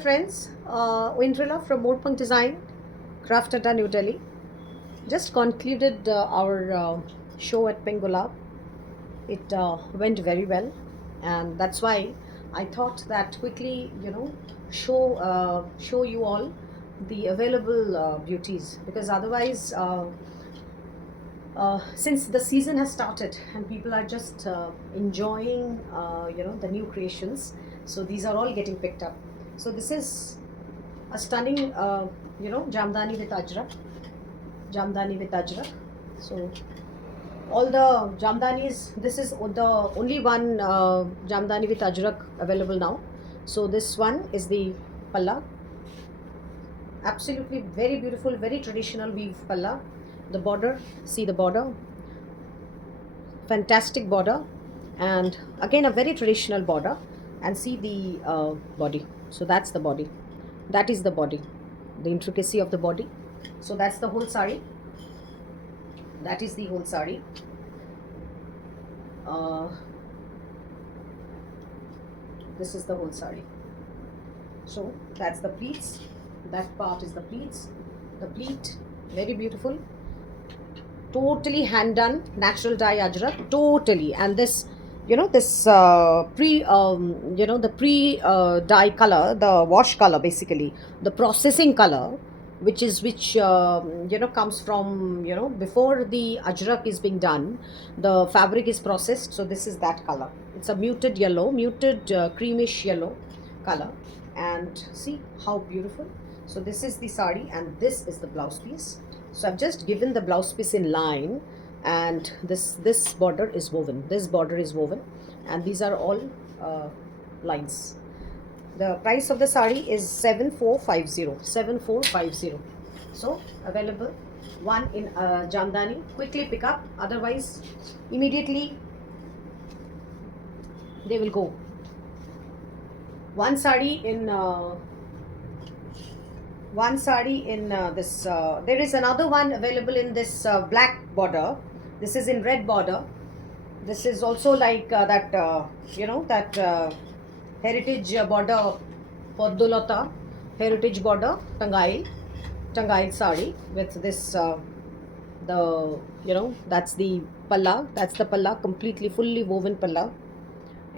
Friends, Wintrilla from Moorpunk Design, Craft Adda, New Delhi. Just concluded our show at Pengulab. It went very well, and that's why I thought that quickly, show you all the available beauties, because otherwise, since the season has started and people are just enjoying, the new creations, so these are all getting picked up. So this is a stunning, jamdani with ajrak, jamdani with ajrak. So all the jamdanis, this is the only one jamdani with ajrak available now. So this one is the palla, absolutely very beautiful, very traditional weave palla. The border, see the border, fantastic border, and again a very traditional border. And see the body. So that's the body, that is the body, the intricacy of the body. So that's the whole sari, that is the whole sari. uh, this is the whole sari. So that's the pleats, that part is the pleats, the pleat, very beautiful, totally hand done natural dye ajrak, totally. And this, this pre the pre dye color, the wash color, basically the processing color, which comes from, before the ajrak is being done, the fabric is processed. So this is that color. It's a muted yellow, muted creamish yellow color. And see how beautiful. So this is the sari, and this is the blouse piece. So I've just given the blouse piece in line, and this border is woven, this border is woven, and these are all lines. The price of the sari is 7450, 7450. So available one in jamdani, quickly pick up, otherwise immediately they will go. One sari in this, there is another one available in this black border. This is in red border. This is also like that, that heritage border, Poddolata heritage border, Tangail sari with this, that's the palla, completely fully woven palla,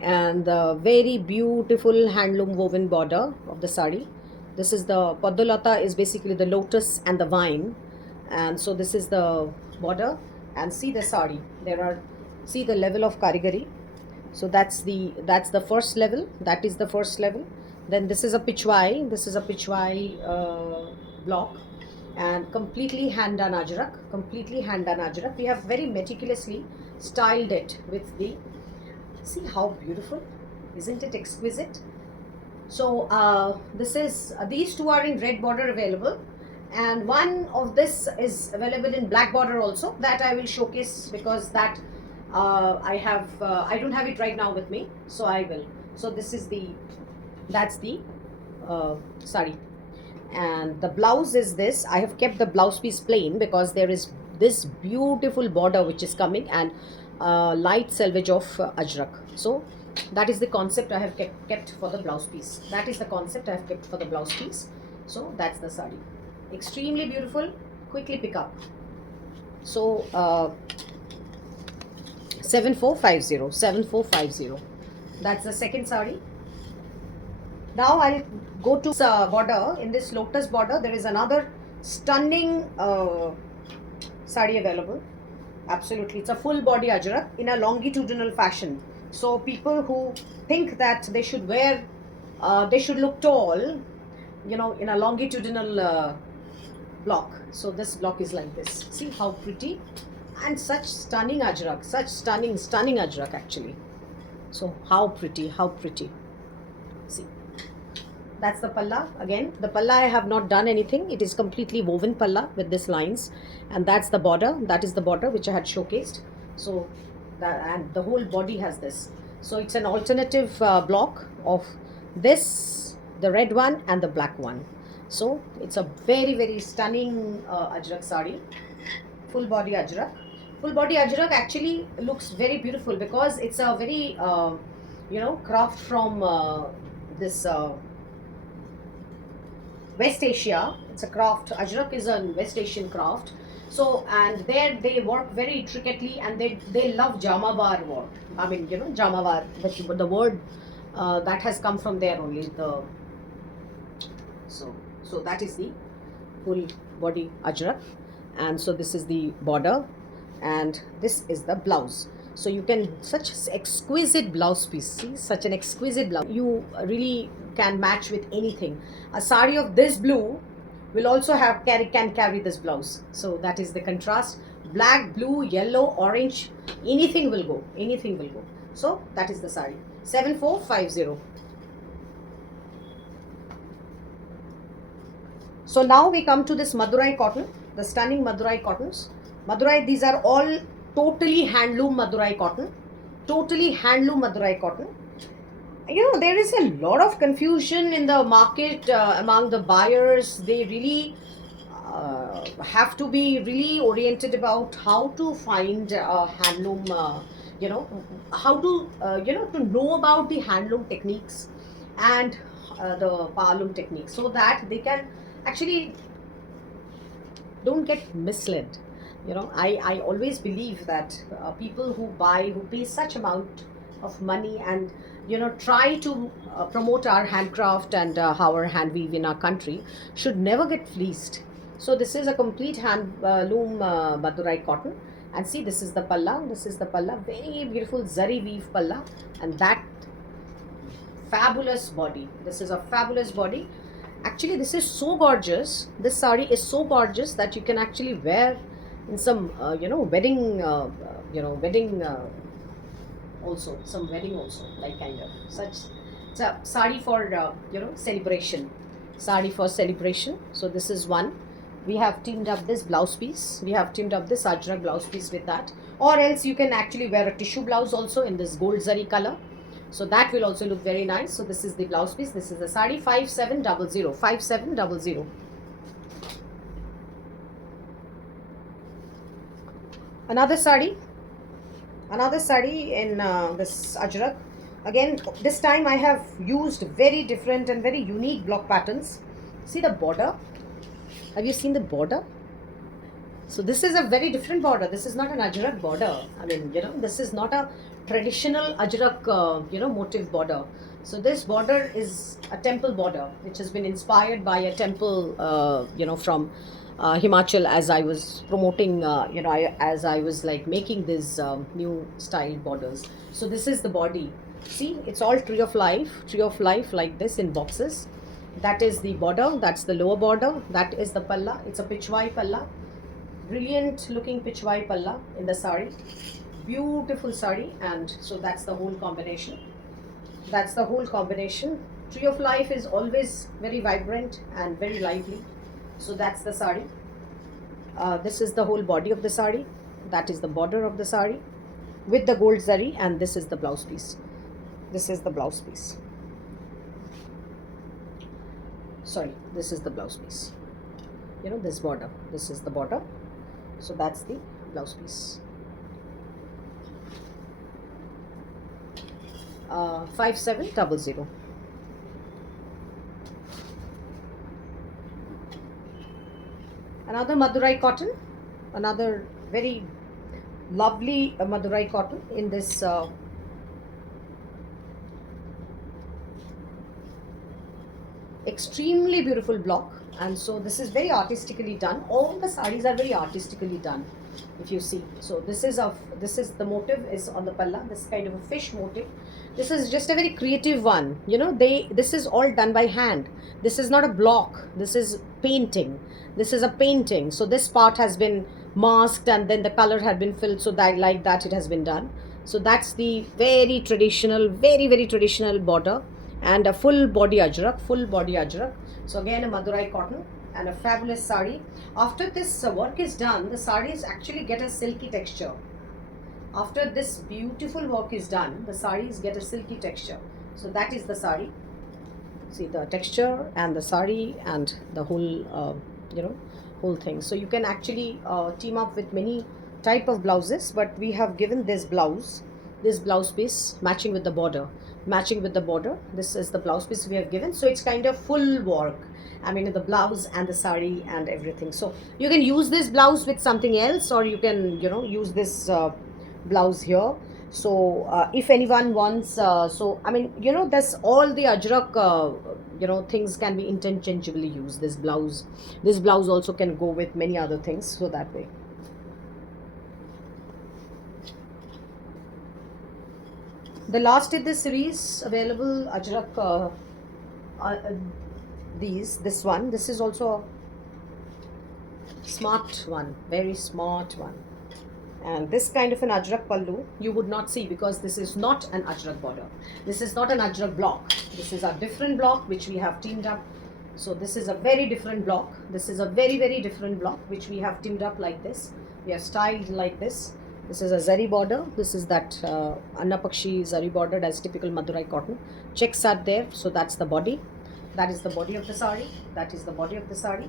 and the very beautiful handloom woven border of the sari. This is the Paddolata, is basically the lotus and the vine. And so this is the border. And see the sari. See the level of karigari. So that's the first level. That is the first level. Then this is a pichwai. This is a pichwai block. And completely hand done ajrak. Completely hand done ajrak. We have very meticulously styled it with the, see how beautiful, isn't it exquisite? So this is these two are in red border available, and one of this is available in black border also, that I will showcase, because that I don't have it right now with me, so I will. So this is that's the sari, and the blouse is this. I have kept the blouse piece plain because there is this beautiful border which is coming, and light selvage of ajrak. So that is the concept I have kept for the blouse piece. That is the concept I have kept for the blouse piece. So that's the sari. Extremely beautiful. Quickly pick up. So 7450. 7450. That's the second sari. Now I'll go to border. In this lotus border, there is another stunning sari available. Absolutely. It's a full body ajrak in a longitudinal fashion. So people who think that they should wear, they should look tall, in a longitudinal block. So this block is like this. See how pretty, and such stunning ajrak, such stunning ajrak actually. So how pretty, how pretty. See, that's the palla. Again, the palla I have not done anything. It is completely woven palla with these lines, and that's the border. That is the border which I had showcased. So and the whole body has this. So it's an alternative block of this, the red one and the black one. So it's a very, very stunning ajrak sari, full body ajrak. Full body ajrak actually looks very beautiful because it's a very craft from this West Asia. It's a craft. Ajrak is a West Asian craft. So, and there they work very intricately, and they love Jamavar work. I mean, you know, Jamavar, the word that has come from there only. So that is the full body Ajrak, and so this is the border, and this is the blouse. So you can, such exquisite blouse piece, see, such an exquisite blouse, you really can match with anything. A sari of this blue will also have can carry this blouse. So that is the contrast. Black, blue, yellow, orange, anything will go, anything will go. So that is the sari. 7450. So now we come to this Madurai cotton, the stunning Madurai cottons. Madurai, these are all totally handloom Madurai cotton. Totally handloom Madurai cotton. You know, there is a lot of confusion in the market among the buyers. They really have to be really oriented about how to find handloom, you know, how to, to know about the handloom techniques and the powerloom techniques, so that they can actually don't get misled. You know, I always believe that people who buy, who pay such amount of money and, you know, try to promote our handcraft and our hand weave in our country, should never get fleeced. So this is a complete handloom Madurai cotton, and see, this is the palla, this is the palla, very beautiful zari weave palla, and that fabulous body. This is a fabulous body. Actually, this is so gorgeous. This sari is so gorgeous that you can actually wear in some, wedding, wedding also, some wedding also, like kind of such. It's a sari for, celebration. Sari for celebration. So this is one. We have teamed up this blouse piece. We have teamed up this Ajrak blouse piece with that. Or else you can actually wear a tissue blouse also in this gold zari color. So that will also look very nice. So this is the blouse piece. This is the sari. 5700. 5700. Another sari in this Ajrak. Again, this time I have used very different and very unique block patterns. See the border. Have you seen the border? So this is a very different border. This is not an Ajrak border. I mean, you know, this is not a traditional Ajrak, motif border. So this border is a temple border, which has been inspired by a temple, from Himachal, as I was promoting, as I was like making these new style borders. So this is the body. See, it's all tree of life like this in boxes. That is the border, that's the lower border, that is the palla. It's a pichwai palla, brilliant looking pichwai palla in the sari, beautiful sari, and so that's the whole combination. That's the whole combination. Tree of life is always very vibrant and very lively. So that's the sari. This is the whole body of the sari. That is the border of the sari with the gold zari, and this is the blouse piece. This is the blouse piece. Sorry, this is the blouse piece. You know, this border. This is the border. So that's the blouse piece. 5700. Another Madurai cotton, another very lovely Madurai cotton in this extremely beautiful block. And so this is very artistically done. All the sarees are very artistically done, if you see. So this is the motive is on the palla, this kind of a fish motive. This is just a very creative one. You know, this is all done by hand. This is not a block. This is painting. This is a painting. So this part has been masked and then the color had been filled. So that, like that, it has been done. So that's the very traditional, very, very traditional border, and a full body Ajrak. So again, a Madurai cotton and a fabulous sari. After this work is done, the saris actually get a silky texture. After this beautiful work is done, the saris get a silky texture. So that is the sari. See the texture and the sari and the whole, whole thing. So you can actually team up with many type of blouses, but we have given this blouse piece matching with the border. This is the blouse piece we have given. So it's kind of full work, I mean the blouse and the sari and everything. So you can use this blouse with something else, or you can, you know, use this blouse here. So if anyone wants, so I mean, you know, there's all the ajrak you know, things can be interchangeably used. This blouse also can go with many other things, so that way. The last in this series available ajrak uh, this one, this is also a smart one, very smart one. And this kind of an ajrak pallu you would not see, because this is not an ajrak border, this is not an ajrak block, this is a different block which we have teamed up. So this is a very different block, this is a very different block which we have teamed up like this, we have styled like this. This is a zari border, this is that Anna Pakshi zari bordered as typical Madurai cotton. Checks are there, so that's the body, that is the body of the sari, that is the body of the sari.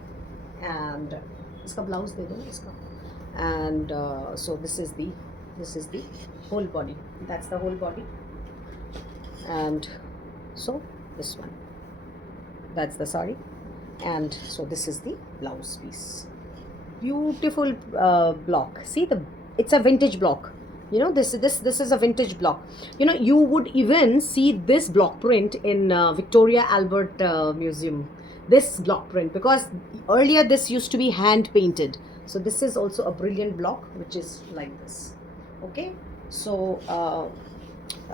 And iska blouse de do iska. And so this is the whole body, that's the whole body. And so this one, that's the sari. And so this is the blouse piece. Beautiful block. See, it's a vintage block, you know, this is a vintage block. You know, you would even see this block print in Victoria Albert Museum, this block print, because earlier this used to be hand painted. So this is also a brilliant block which is like this. Okay, so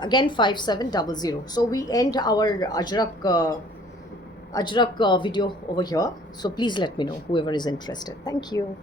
again 5700. So we end our ajrak video over here. So please let me know, whoever is interested. Thank you.